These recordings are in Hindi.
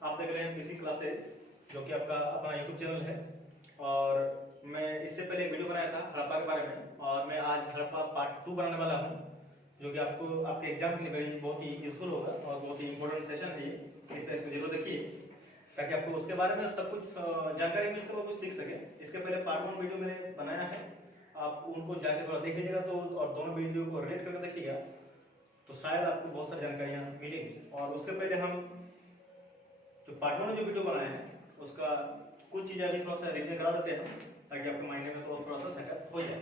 आप देख रहे हैं पीसी क्लासेस, जो कि आपका अपना यूट्यूब चैनल है। और मैं इससे पहले एक वीडियो बनाया था हड़प्पा के बारे में, और मैं आज हड़प्पा पार्ट 2 बनाने वाला हूं, जो कि आपको आपके एग्जाम के लिए बहुत ही यूजफुल होगा और बहुत ही इंपॉर्टेंट सेशन है ये। कृपया इसको जरूर देखिए ताकि आपको उसके बारे में सब कुछ जानकारी मिल सके और कुछ सीख सके। इसके पहले पार्ट 1 वीडियो मैंने बनाया है, आप उनको जाके थोड़ा देख लीजिएगा तो, और दोनों वीडियो को रिलेट करके देखिएगा तो शायद आपको बहुत सारी जानकारियां मिलेंगी। और उसके पहले हम जो पार्ट 1 में जो वीडियो बनाए हैं उसका कुछ चीजें अभी थोड़ा सा रिवीजन करा देते हैं ताकि आपके माइंड में थोड़ा सा सेटअप हो जाए।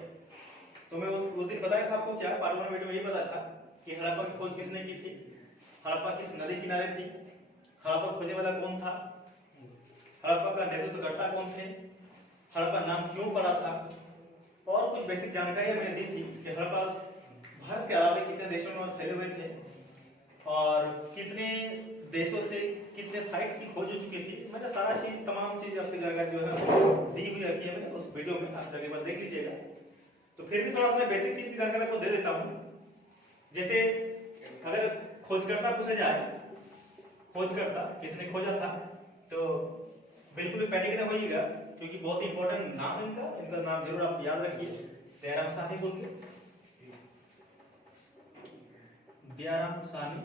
तो मैं उस दिन बताया था आपको, क्या पार्ट 1 वीडियो में ये बताया था कि हड़प्पा की खोज किसने की थी, हड़प्पा किस नदी किनारे थी, हड़प्पा खोजने वाला कौन था, हड़प्पा का नेतृत्वकर्ता कौन थे, हड़प्पा नाम क्यों पड़ा था, और कुछ बेसिक जानकारियां मैंने दी थी कि हड़प्पा भारत के अलावा कितने देशों में फैले हुए थे और कितने देशों से कितने साइट्स की खोज हो चुकी थी। मैंने सारा चीज तमाम चीज आपकी जानकारी जो है दी हुई रखी है मैंने उस वीडियो में, आप जाके बार देख लीजिएगा। तो फिर भी थोड़ा सा मैं बेसिक चीज की जानकारी आपको दे देता हूँ। जैसे अगर खोजकर्ता पूछा जाए, खोजकर्ता किसने खोजा था, तो बिल्कुल भी पैनिक नहीं होइएगा क्योंकि बहुत ही इंपॉर्टेंट नाम इनका नाम जरूर आप याद रखिए। दयाराम साहनी बोल के, दयाराम साहनी।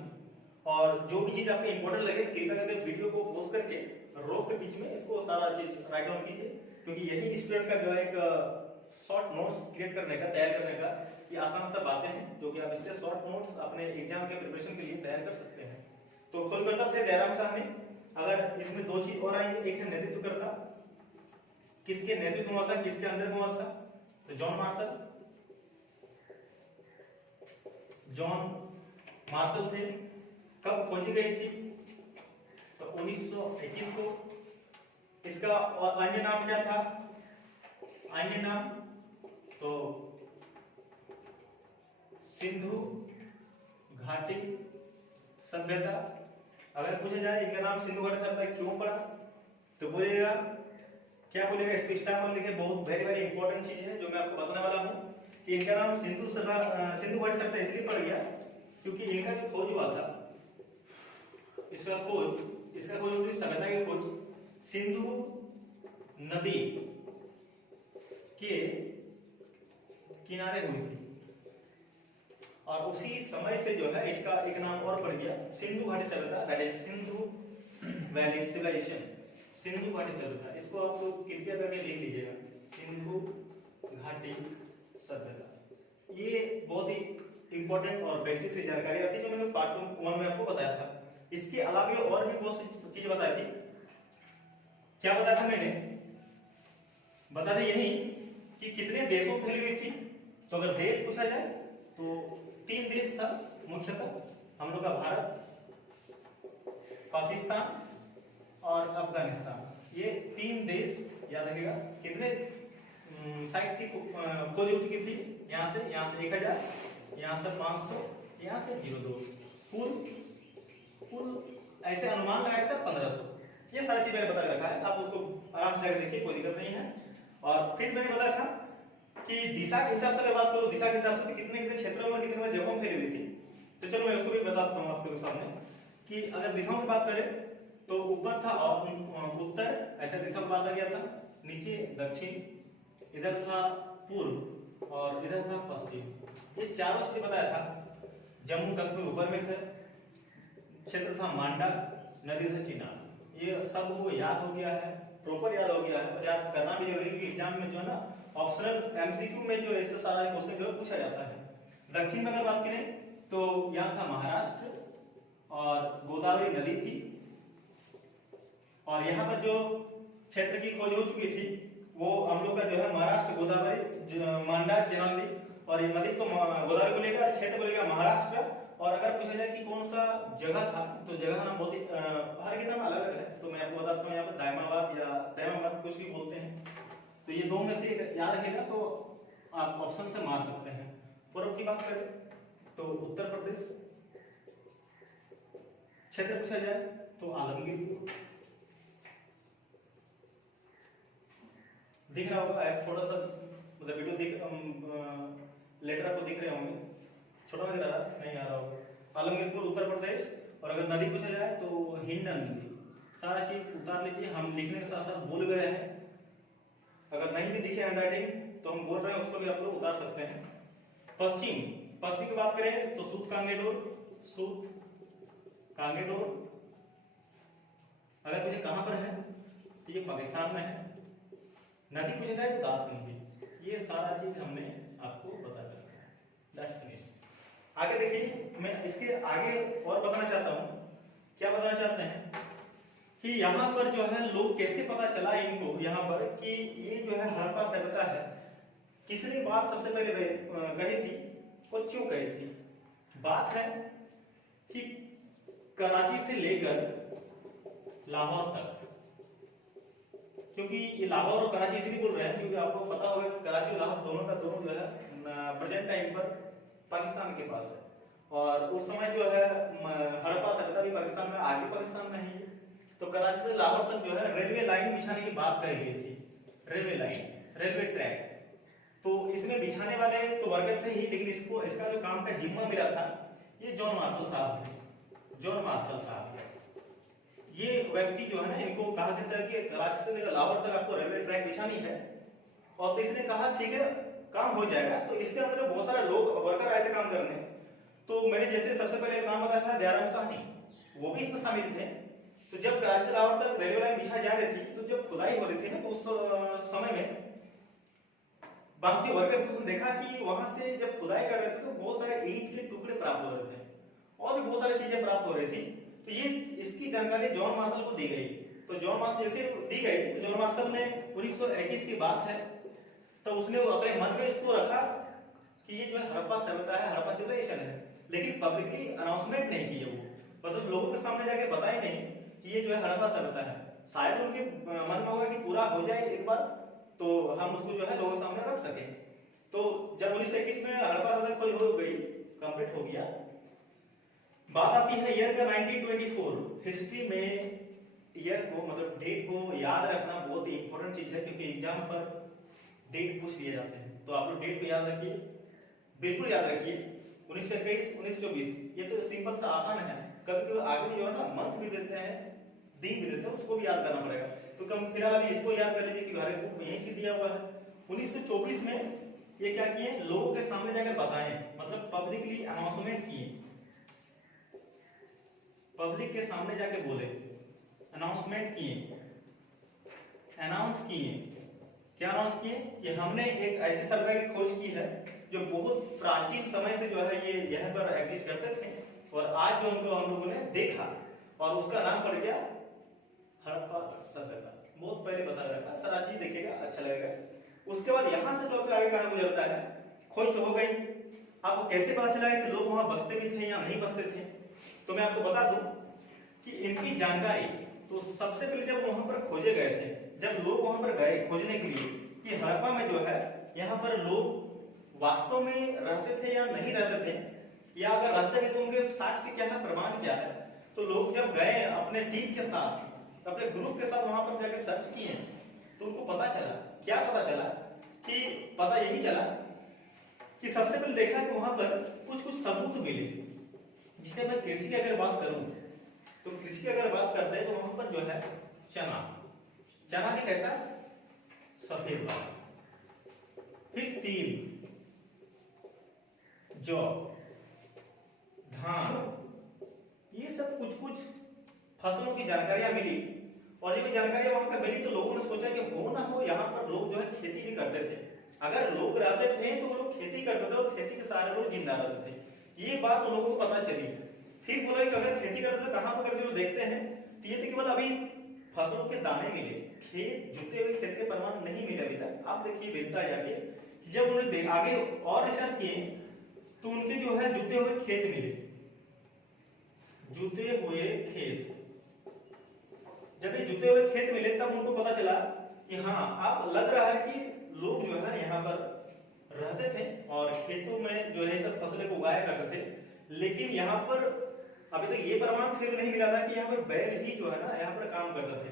और जो भी चीज आपको इंपॉर्टेंट लगे कृपया करके वीडियो को पॉज करके रोक के बीच में इसको सारा चीज राइट डाउन कीजिए, क्योंकि यही स्टूडेंट का जो है एक शॉर्ट नोट्स क्रिएट करने का, तैयार करने का ये आसान सा बातें हैं जो कि आप इससे शॉर्ट नोट्स अपने एग्जाम के प्रिपरेशन के लिए तैयार कर सकते हैं। तो खोजकर्ता थे दयाराम साहनी। अगर इसमें दो चीज और आएंगे, एक है नेतृत्वकर्ता, किसके नेतृत्व में हुआ था, किसके अंडर में हुआ था, तो जॉन मार्शल थे। कब खोजी गई थी, तो 1921 को। इसका और अन्य नाम क्या था, अन्य नाम तो सिंधु घाटी सभ्यता। अगर पूछा जाए इनका नाम सिंधु घाटी सभ्यता क्यों पड़ा, तो बोलिएगा, क्या बोलेगा, इसको स्टार में लिखे। बहुत वेरी वेरी इंपॉर्टेंट चीज है जो मैं आपको बताने वाला हूं कि इनका नाम सिंधु घाटी सभ्यता इसलिए पड़ गया क्योंकि इनका जो खोज हुआ था, इसका खोज हुई, सभ्यता की खोज सिंधु नदी के किनारे हुई थी। और उसी समय से जो है इसका एक नाम और पड़ गया सिंधु घाटी सभ्यता, that is Sindhu valley civilization, Sindhu घाटी सभ्यता। इसको आप कृपया करके लिख लीजिएगा, सिंधु घाटी सभ्यता। ये बहुत ही इंपॉर्टेंट और बेसिक सी जानकारी आती है जो मैंने पार्ट 1 में आपको बताया था। इसके अलावा और भी बहुत सी चीज बताई थी। क्या बताया था मैंने, बता दें यही कि कितने देशों में फैली हुई थी। तो अगर देश पूछा जाए तो 3 देश था मुख्यतः, हम लोग का भारत, पाकिस्तान और अफगानिस्तान। ये 3 देश याद रखिएगा। कितने साइट्स की खोज हो चुकी थी, यहाँ से 1000, यहाँ से 500, यहाँ से 02, कुल ऐसे अनुमान लगाया था 1500। ये सारी चीज मैंने बता रखा है, आप उसको आराम से जाकर देखिए, कोई दिक्कत नहीं है। और फिर मैंने बताया था कि दिशा के हिसाब से अगर बात करो, दिशा के हिसाब से कितने कितने क्षेत्रों में कितने जगहों में फैली हुई थी। तो चलो मैं उसको भी बताता हूँ आपके सामने कि अगर दिशाओं की बात करें तो ऊपर था उत्तर, ऐसा दिशा को बांटा गया था, नीचे दक्षिण, इधर था पूर्व और इधर था पश्चिम। ये चारों चीजें बताया था। जम्मू कश्मीर ऊपर में थे, क्षेत्र था मांडा, नदी था चिनाब। ये सब को याद हो गया है, प्रॉपर याद हो गया है, और याद करना भी जरूरी है कि एग्जाम में जो है ना ऑप्शनल एमसीक्यू में जो ऐसे सारा क्वेश्चन जो पूछा जाता है। दक्षिण में अगर बात करें तो यहाँ था महाराष्ट्र और गोदावरी नदी थी, और यहाँ पर जो क्षेत्र की खोज हो चुकी थी वो हम लोग का जो है महाराष्ट्र, गोदावरी, मांडा, चिनाब, और ये नदी तो गोदावरी को लेकर, क्षेत्र को लेकर महाराष्ट्र। और अगर पूछा जाए कि कौन सा जगह था, तो जगह का नाम बहुत ही हर की नाम अलग अलग है। तो मैं आपको बताता हूँ, यहाँ पर दायमाबाद या दैमाबाद कुछ भी बोलते हैं। तो ये 2 में से एक याद रखेगा तो आप ऑप्शन से मार सकते हैं। पूर्व की बात करें तो उत्तर प्रदेश, क्षेत्र पूछा जाए तो आलमगीर। दिख रहा होगा ऐप, थोड़ा सा मतलब वीडियो लेटर आपको दिख रहे होंगे, छोटा नजर आ रहा नहीं आ रहा होगा। आलमगीरपुर उत्तर प्रदेश। और अगर नदी पूछा जाए तो हिंडन नदी, सारा चीज उतार लीजिए। हम लिखने के साथ साथ बोल भी रहे हैं, अगर नहीं भी दिखे हैंडराइटिंग तो हम बोल रहे हैं उसको भी आप लोग उतार सकते हैं। पश्चिम, पश्चिम की बात करें तो सूत कांगेडोर, सूत कांगेडोर अगर मुझे कहां पर है तो ये पाकिस्तान में है। नदी पूछा जाए तो दास नदी। ये सारा चीज हमने आपको बता दिया। आगे देखिए, मैं इसके आगे और बताना चाहता हूं। क्या बताना चाहते हैं कि यहाँ पर जो है लोग कैसे पता चला इनको यहाँ पर कि ये जो है हड़प्पा सभ्यता है। किसने बात सबसे पहले कही थी और क्यों कही थी? बात है कि कराची से लेकर लाहौर तक, क्योंकि ये लाहौर और कराची इसलिए बोल रहे हैं क्योंकि आपको पता होगा कि कराची और लाहौर दोनों का दोनों जो है प्रेजेंट टाइम पर पाकिस्तान के पास है, और उस समय जो है हड़प्पा सभ्यता भी पाकिस्तान में, आज भी पाकिस्तान में है। तो कराची से लाहौर तक जो है रेलवे लाइन बिछाने की बात कही गई थी। रेलवे लाइन, रेलवे ट्रैक, तो इसमें बिछाने वाले तो वर्कर थे ही, लेकिन इसका जो काम का जिम्मा मिला था ये जॉन मार्शल साहब थे। जॉन मार्शल साहब ये व्यक्ति जो है ना, इनको कहा जाता है कि कराची से लेकर लाहौर तक आपको रेलवे ट्रैक बिछानी है। और तो इसने कहा ठीक है काम हो जाएगा। तो इसके अंदर बहुत सारे लोग वर्कर आए थे काम करने। तो मैंने जैसे सबसे पहले एक नाम बताया था दयाराम साहनी, वो भी इसमें शामिल थे। तो जब कराची से लाहौर तक रेलवे लाइन बिछाई जा रही थी, तो जब खुदाई हो रही थी ना, तो उस समय में बाकी वर्कर्स ने देखा कि वहां से जब खुदाई कर रहे थे तो बहुत सारे ईंट के टुकड़े प्राप्त हो रहे थे और भी बहुत सारी चीजें प्राप्त हो रही थी। तो ये इसकी जानकारी जॉन मार्शल को दी गई। तो जॉन मार्शल जैसे दी गई, तो जॉन मार्शल ने 1921 की बात है, तो उसने अपने मन में इसको रखा कि ये जो है हड़प्पा सभ्यता है, हड़प्पा सिविलाइजेशन है, लेकिन पब्लिकली अनाउंसमेंट नहीं की है। वो मतलब लोगों के सामने जाके बताए नहीं कि ये जो है हड़प्पा सभ्यता है। शायद उनके मन में होगा कि पूरा हो जाए एक बार तो हम उसको जो है लोगों के सामने रख सके। तो जब 1921 में हड़प्पा सभ्यता खोज हो गई, कंप्लीट हो गया, बात आती है ईयर का 1924। हिस्ट्री में ईयर को मतलब डेट को याद रखना बहुत ही इंपॉर्टेंट चीज है, क्योंकि एग्जाम पर डेट पूछ लिए जाते हैं। तो आप लोग डेट को याद रखिए, बिल्कुल याद रखिए। 1921, 1924 ये तो सिंपल सा आसान है। कभी कभी आगे जो है ना मंथ भी देते हैं, दिन भी देते हैं, उसको भी याद करना पड़ेगा। तो कम फिलहाल अभी इसको याद कर लीजिए कि हर बुक में यही चीज दिया हुआ है। 1924 में ये क्या किए, लोगों के सामने जाकर बताएं, मतलब पब्लिकली अनाउंसमेंट किए, पब्लिक के सामने जाके बोले, अनाउंसमेंट किए, अनाउंस किए। क्या अनाउंस किए कि हमने एक ऐसी सभ्यता की खोज की है जो बहुत प्राचीन समय से जो है ये यहाँ पर एग्जिस्ट करते थे, और आज जो उनको हम लोगों ने देखा और उसका नाम पड़ गया हड़प्पा सभ्यता। बहुत पहले बता रखा, सारा चीज देखिएगा, अच्छा लगेगा। उसके बाद यहाँ से टॉपिक आगे कहां गुजरता है, खोज तो हो गई, आपको कैसे पता चला कि लोग वहां बसते भी थे या नहीं बसते थे। तो मैं आपको बता दूं कि इनकी जानकारी तो सबसे पहले जब वहां पर खोजे गए थे, जब लोग वहां पर गए खोजने के लिए कि हड़प्पा में जो है यहाँ पर लोग वास्तव में रहते थे या नहीं रहते थे, या अगर रहते थे तो उनके साक्ष्य क्या है, प्रमाण क्या है। तो लोग जब गए अपने टीम के साथ, अपने ग्रुप के साथ वहां पर जाके सर्च किए, तो उनको पता चला, क्या पता चला कि पता यही चला कि सबसे पहले देखा कि वहां पर कुछ सबूत मिले। जिसे मैं कृषि की अगर बात करूं तो कृषि की अगर बात करते हैं तो वहां पर जो है चना, चना भी कैसा, सफेद वाला, फिर तिल, जौ, धान, ये सब कुछ फसलों की जानकारियां मिली। और ये जानकारियां वहां पर मिली तो लोगों ने सोचा कि हो ना हो यहाँ पर लोग जो है खेती भी करते थे। अगर लोग रहते थे तो वो लोग खेती करते थे और खेती के सारे लोग जिंदा रहते थे। ये बात लोगों को पता चली। फिर बोला कि अगर खेती करते तो कहां पर करते, चलो देखते हैं। तो ये तो केवल अभी फसलों के दाने मिले, खेत जुते हुए खेत के प्रमाण नहीं मिले अभी तक। आप देखिए बेहतर जाके जब उन्होंने आगे और रिसर्च किए तो उनके जो है जुते हुए खेत मिले, जुते हुए खेत। जब ये जुते हुए खेत मिले तब उनको पता चला कि हाँ अब लग रहा है कि लोग जो है यहाँ पर रहते थे और खेतों में जो है सब फसलें को उगाया करते थे। लेकिन यहाँ पर अभी तक ये प्रमाण फिर नहीं मिला था कि यहाँ पर बैल ही जो है ना यहाँ पर काम करते थे।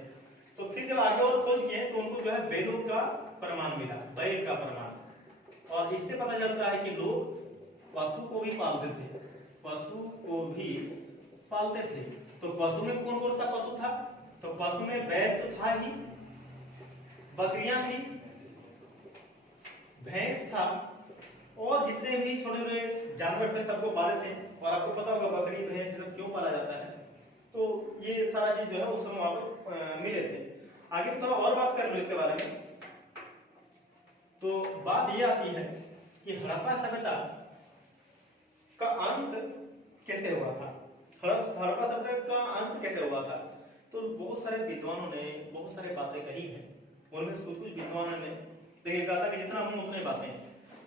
तो फिर जब आगे और खोज किए तो उनको जो है बैलों का प्रमाण मिला, बैल का प्रमाण। और इससे पता चलता है कि लोग पशु को भी पालते थे, पशु को भी पालते थे। तो पशु में कौन कौन सा पशु था, तो पशु में बैल तो था ही, बकरियां थी, भैंस था, और जितने भी छोटे छोटे जानवर थे सबको पाले थे। और आपको पता होगा बकरी भैंस सब क्यों पाला जाता है, तो ये सारा चीज जो है उस समय वहां पर मिले थे। आगे थोड़ा और बात कर लो इसके बारे में। तो बात ये आती है कि हड़प्पा सभ्यता का अंत कैसे हुआ था। हड़प्पा सभ्यता का अंत कैसे हुआ था, तो बहुत सारे विद्वानों ने बहुत सारे बातें कही है। उनमें से कुछ विद्वानों ने देखिए कहा था कि जितना मुंह उतने बातें।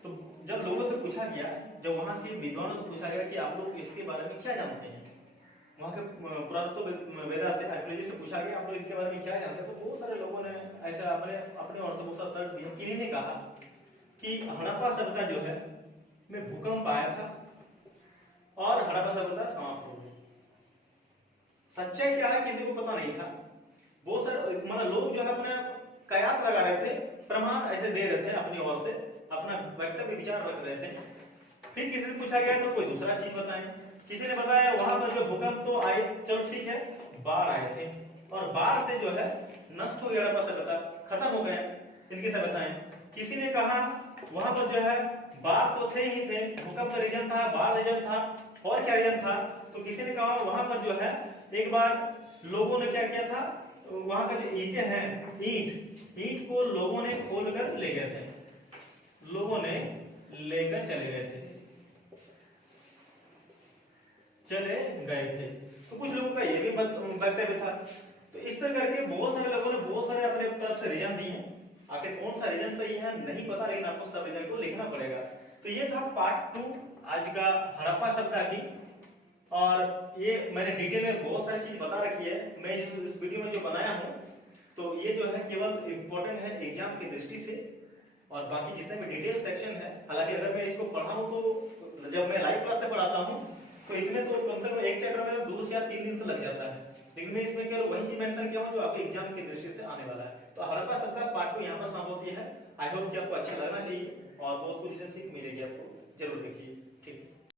तो जब लोगों से पूछा गया, जब वहां के विद्वानों से पूछा गया कि आप लोग इसके बारे में क्या जानते हैं, वहां के पुरातत्व वेदा से आर्कियोलॉजी से पूछा गया आप लोग इनके बारे में क्या जानते हैं, तो बहुत सारे लोगों ने ऐसा अपने और से बहुत सारा तर्क दिया। किन्हीं ने कहा कि हड़प्पा सभ्यता जो है में भूकंप आया था और हड़प्पा सभ्यता समाप्त हो गई। सच्चाई क्या है किसी को पता नहीं था। बहुत सारे मतलब लोग जो है अपने कयास लगा रहे थे, प्रमाण ऐसे दे रहे थे, अपनी ओर से अपना वक्तव्य विचार रख रहे थे। फिर किसी से पूछा गया तो कोई दूसरा चीज बताए। किसी ने बताया वहां पर जो भूकंप तो आए, चलो ठीक है, बाढ़ आए थे और बाढ़ से जो है नष्ट हो गया हड़प्पा सभ्यता, खत्म हो गए इनकी सभ्यताएं। किसी ने कहा वहां पर जो है बाढ़ तो थे ही थे, भूकंप का रीजन था, बाढ़ रीजन था, और क्या रीजन था। तो किसी ने कहा वहां पर जो है एक बार लोगों ने क्या किया था, वहां का जो ईंटें हैं, ईंट को लोगों ने खोल कर ले गए थे, लोगों ने लेकर चले गए थे। तो कुछ लोगों का ये भी वक्तव्य था। तो इस तरह करके बहुत सारे लोगों ने बहुत सारे अपने तरफ से रीजन दिए। आखिर कौन सा रीजन सही है नहीं पता, लेकिन आपको सब रीजन को लिखना पड़ेगा। तो ये था पार्ट 2 आज का हड़प्पा सभ्यता की। और ये मैंने डिटेल में बहुत सारी चीज बता रखी है मैं इस वीडियो में जो बनाया हूं। तो ये जो है केवल इंपॉर्टेंट है एग्जाम की दृष्टि से, और बाकी जितने भी डिटेल सेक्शन है, हालांकि अगर मैं इसको पढ़ाऊं तो जब मैं लाइव क्लास से पढ़ाता हूं तो इसमें तो कम से कम एक चैप्टर में 2 से 3 दिन तो लग जाता है, लेकिन मैं इसमें केवल वही चीज मेंशन किया हूं जो आपके एग्जाम की दृष्टि से आने वाला है। तो हड़प्पा सभ्यता पार्ट 2 यहां पर समाप्त होती है। आई होप कि आपको अच्छा लगना चाहिए और बहुत कुछ इससे सीख मिलेगी आपको। जरूर देखिए।